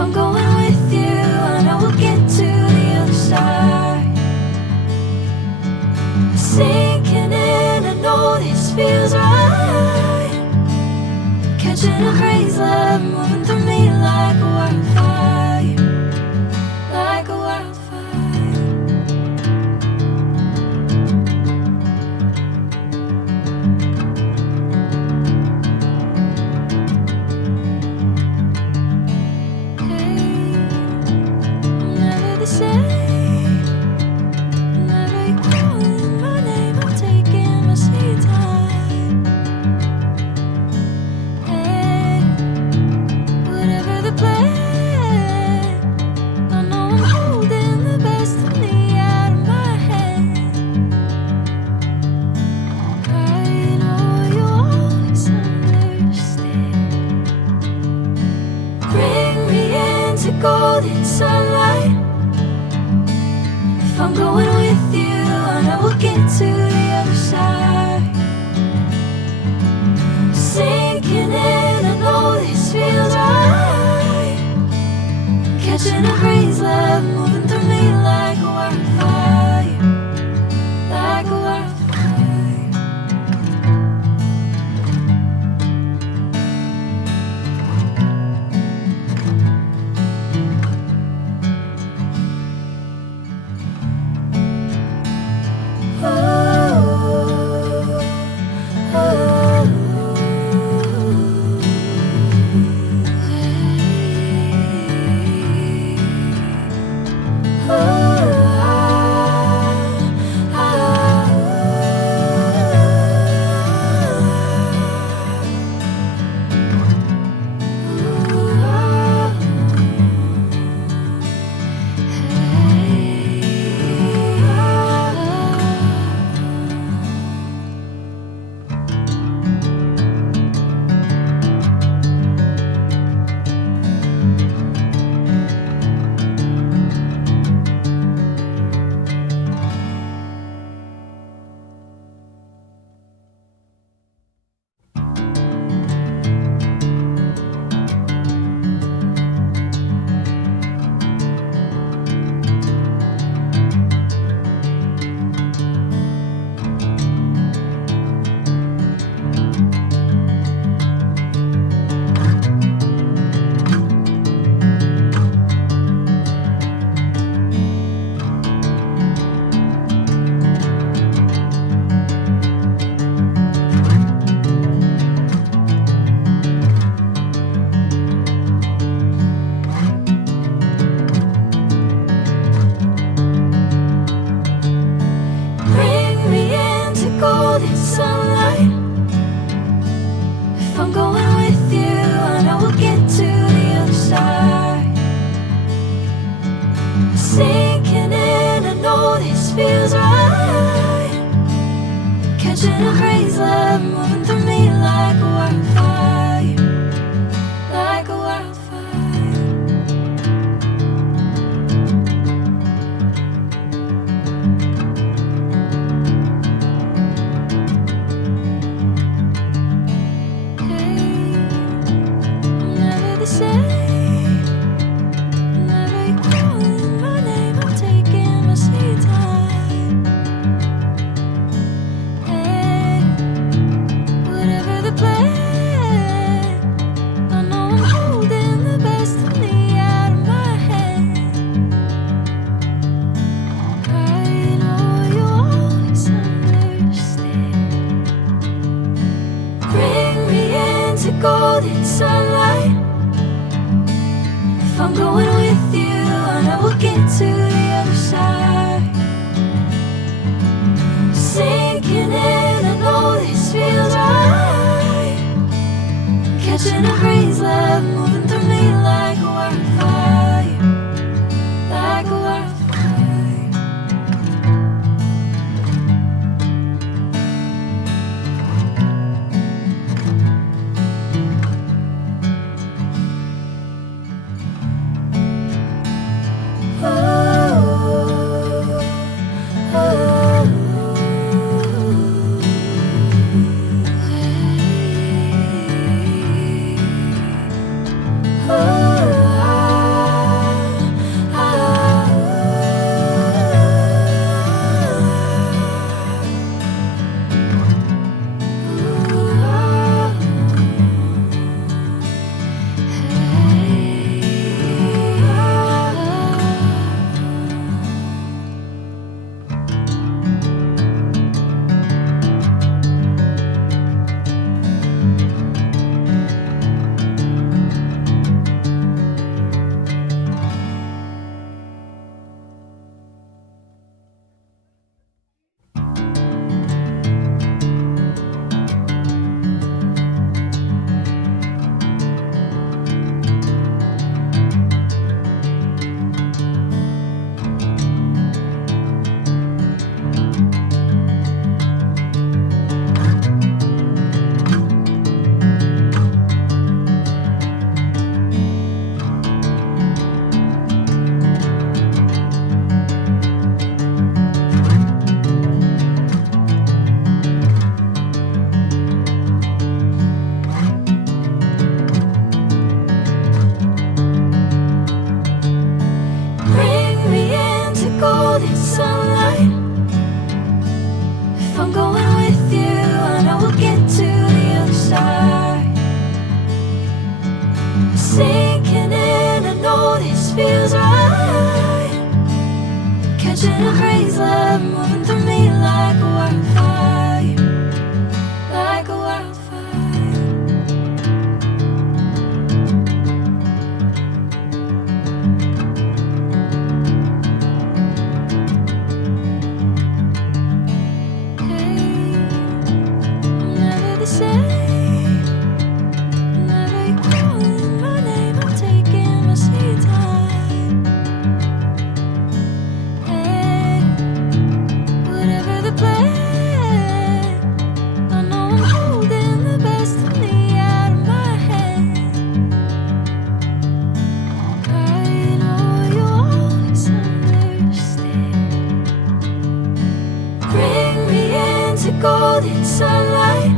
I'm going with you, I know we'll get to the other side. Sinking in, I know this feels right. Catching a crazy love, moving through me like a wildfire, like a wildfire. Golden sunlight. If I'm going with you, I know we'll get to the other side. Sinking in, I know this feels right. Catching a crazy love, moving through me like a wildfire, like a wildfire. sinking in, I know this feels right. Catching a crazy love moving through me like a wildfire, like a wildfire. Hey, I'm never the same. Whenever you're calling my name, I'm taking my sweet time. Hey, whatever the plan, I know I'm holding the best of me out of my hand. I know you always understand. Bring me into golden sunlight.